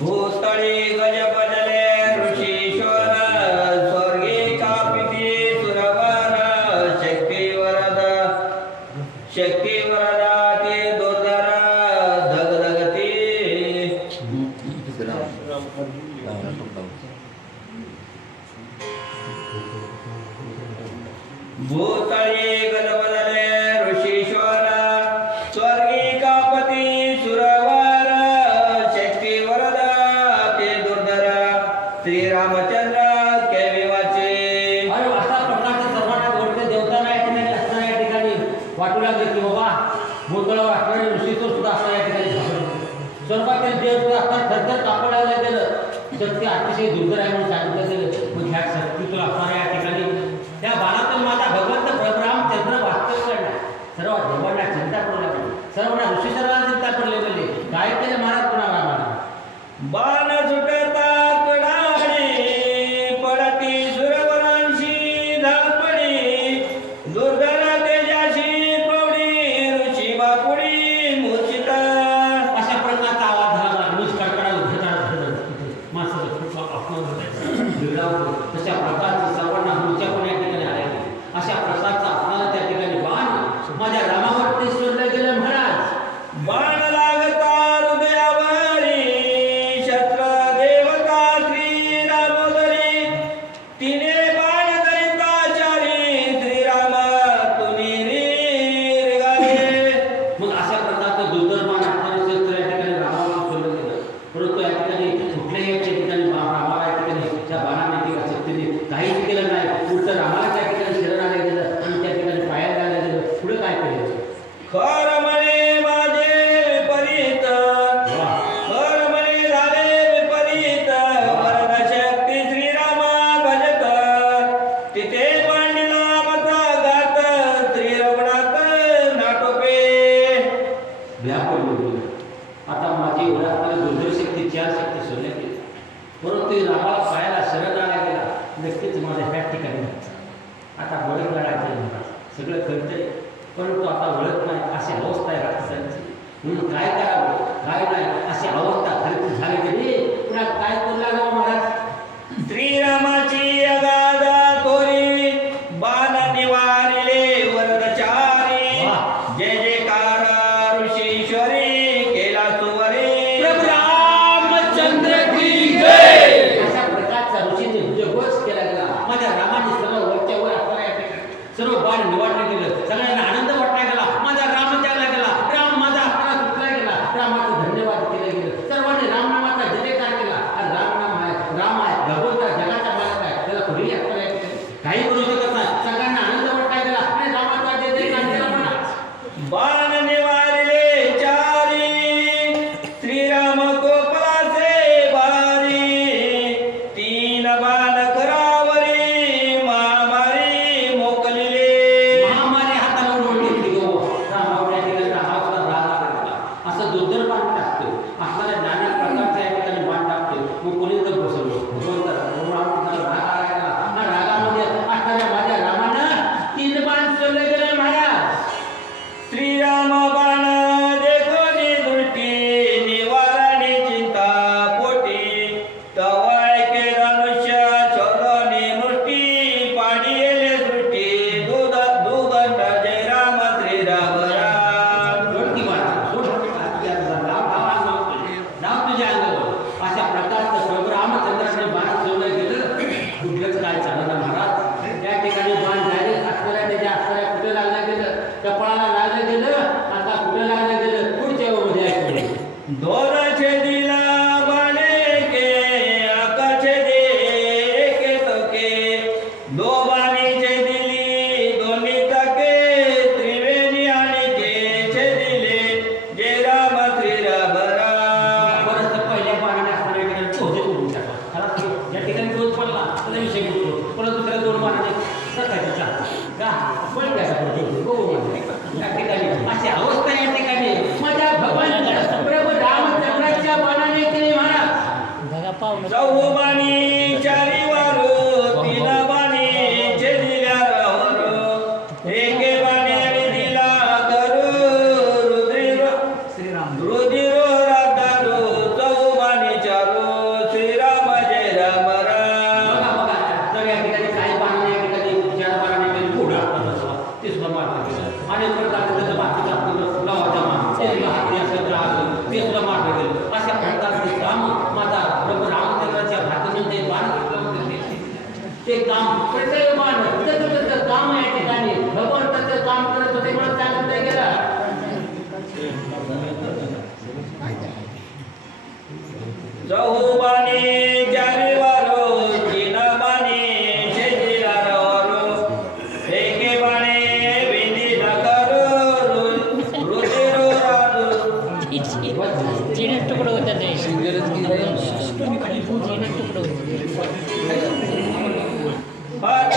भूतळे गजपदले ऋषीश्वर स्वर्गे कापिते सुरवर शक्ती वरदा ते दुर्धर धगधगते भूतळे गजपदले ऋषीश्वर स्वर्गे कापती सुरवर शक्ती वरदा ते दुर्धर श्रीरामचंद्र केवे वाचे. अरे अशा प्रकारचे सर्वांना गोडते देवतांना या ठिकाणी असताना या ठिकाणी वाटू लागले की बाबा भूतळावर असणारे ऋषीश्वर सुद्धा असताना या ठिकाणी स्वर्गातील देव सुद्धा असताना थरथर कापडायला गेलं. शक्ती अतिशय दुर्धर आहे म्हणून सांगितलं गेलं. मग ह्या शक्ती तुला असणाऱ्या या ठिकाणी त्या बाणातून माझा भगवंत रामचंद्र वास्तव करणार. सर्व देवांना चिंता पडू लागली. सर्वांना ऋषीश्वरांना चिंता पडली गेली. काय केलं महाराज कुणाला आम्हाला बाण सुटता कडाडी पडती सुरवरांशी धापडी दुर्धर तेजाशी प्रौढी ऋषी बापुडी मूर्छित. अशा प्रकारचा आवाज झाला. नुस कडकडा तशा प्रकारचे सर्वांना मूर्छा पण या ठिकाणी आल्या. अशा प्रकारचा असणारा त्या ठिकाणी बाण माझ्या रामावरती सोडलं गेलं महाराज. बाण लागता हृदयावरी शस्त्र देवता श्री रामोदरी तिने बाण दरिताचारी श्रीराम तुनी रेगाले. मग अशा प्रकारचं दुर्धर बाण असणारे शस्त्र या ठिकाणी रामाला सोडलं गेलं. परंतु या ठिकाणी कुठल्याही या ठिकाणी रामाला या ठिकाणी त्या बाणाने किंवा शक्तीने काहीच केलं नाही. उलट रामाला त्या ठिकाणी शरण आलं गेलं आणि त्या ठिकाणी पायाला आलं गेलं. पुढे काय केलं खर म्हणे माझे विपरीत खर म्हणे झाले विपरीत वरद शक्ती श्रीरामा भजत तिथे मांडला मथा गात श्रीरमणात नाटोपे. व्यापड आता माझी ओळख दुर्धर शक्ती चार शक्ती सोडल्या गेली. परंतु रामाला पायाला शरण आला गेला. नक्कीच माझ्या ह्या ठिकाणी आता ओळख लढायचं सगळं कळतंय. परंतु आता ओळख नाही अशी अवस्था आहे राक्षसांची. म्हणून काय करावं काय नाही अशी अवस्था खर्च झाली गेली. पुन्हा काय करू लागला महाराज. श्रीरामाची अगाध तोरी बाण निवारिले वरदचारी जय जयकार ऋषीश्वरी केला सुवरे प्रभू रामचंद्र की जय. अशा प्रकारचा ऋषीने जयघोष केला गेला. माझ्या रामाने सर्व वरच्या वर असणाऱ्या या ठिकाणी सर्व बाण निवाडले गेलं. सगळ्यांना आनंद वाटला गेला. माझा राम जगला गेला. राम माझा आपला सुटला गेला. रामाचं धन्यवाद केलं गेलं. सर्वांनी रामनामाचा जयकार केला. आणि राम आहे भगवंता जगाचा मालक आहे. त्याला कुठेही असणाऱ्या या ठिकाणी काही करू शकत नाही. सगळ्यांना आनंद वाटला गेला आणि रामाचा जयकार केला म्हणा. बाण निवारिले चारी श्रीराम गोपासे बारी तीन बाण करावरी महामारी मोकलिले. महामारी हाताला ओढली हो. रामावर या ठिकाणी रामाचा राग आला. असं दुर्धर बाण टाकतो. आपल्याला नाना प्रकारच्या या ठिकाणी बाण टाकतो. मग कोणी जर बसवलं भगवंत राग आला. रागामध्ये असणाऱ्या माझ्या रामानं 3 बाण सोडले गेले महाराज. श्रीराम बाण देखोनी दृष्टी निवारणी चिंता पोटी तवय के धनुष्य चोदनी मुष्टी पाडिले सृष्टी दूध दुगंड जय राम श्रीराम राम. जोडती बाण नाव तुझ्या अंगावर. अशा प्रकारचं प्रभू रामचंद्राने बाण सोडलं गेलं. कुठलंच काय चाललं महाराज. त्या ठिकाणी बाण झाले असणाऱ्या त्याच्या असणाऱ्या कुठे लागलं गेलं. कपाळाला लागलं गेलं. आता कुठे लागलं गेलं पुढच्या मध्ये ऐकलं. दोन छेदिला बाणे के आकाशे दे के तोके दो बाणी छेदिली दोन्ही तके त्रिवेणी आणि के छेदिले जय राम श्रीराम राम. बरंच पहिले बाणाने असणाऱ्या ठिकाणी पोहोचत करून टाका. खलास या ठिकाणी दोष पडला तर विषय घेतो. परत दुसऱ्या 2 बाणाने सकाळची चाल का पण त्याचा या ठिकाणी अशी अवस्था या ठिकाणी माझ्या भगवान प्रभू रामचंद्राच्या बाणाने केली महाराज. चौबाणी चारी वारो तीन बाणी छेदिल्या रावर एके बाणी दिला करू रुद्र श्रीराम रुधिरो चहू बाणी चारी वारो तीन बाणी शेतीला रवरो एके बाणे बिंदी नकरो रुधिरो राजू तीन तुकडं होतं ते तीन तुकडं होतं हात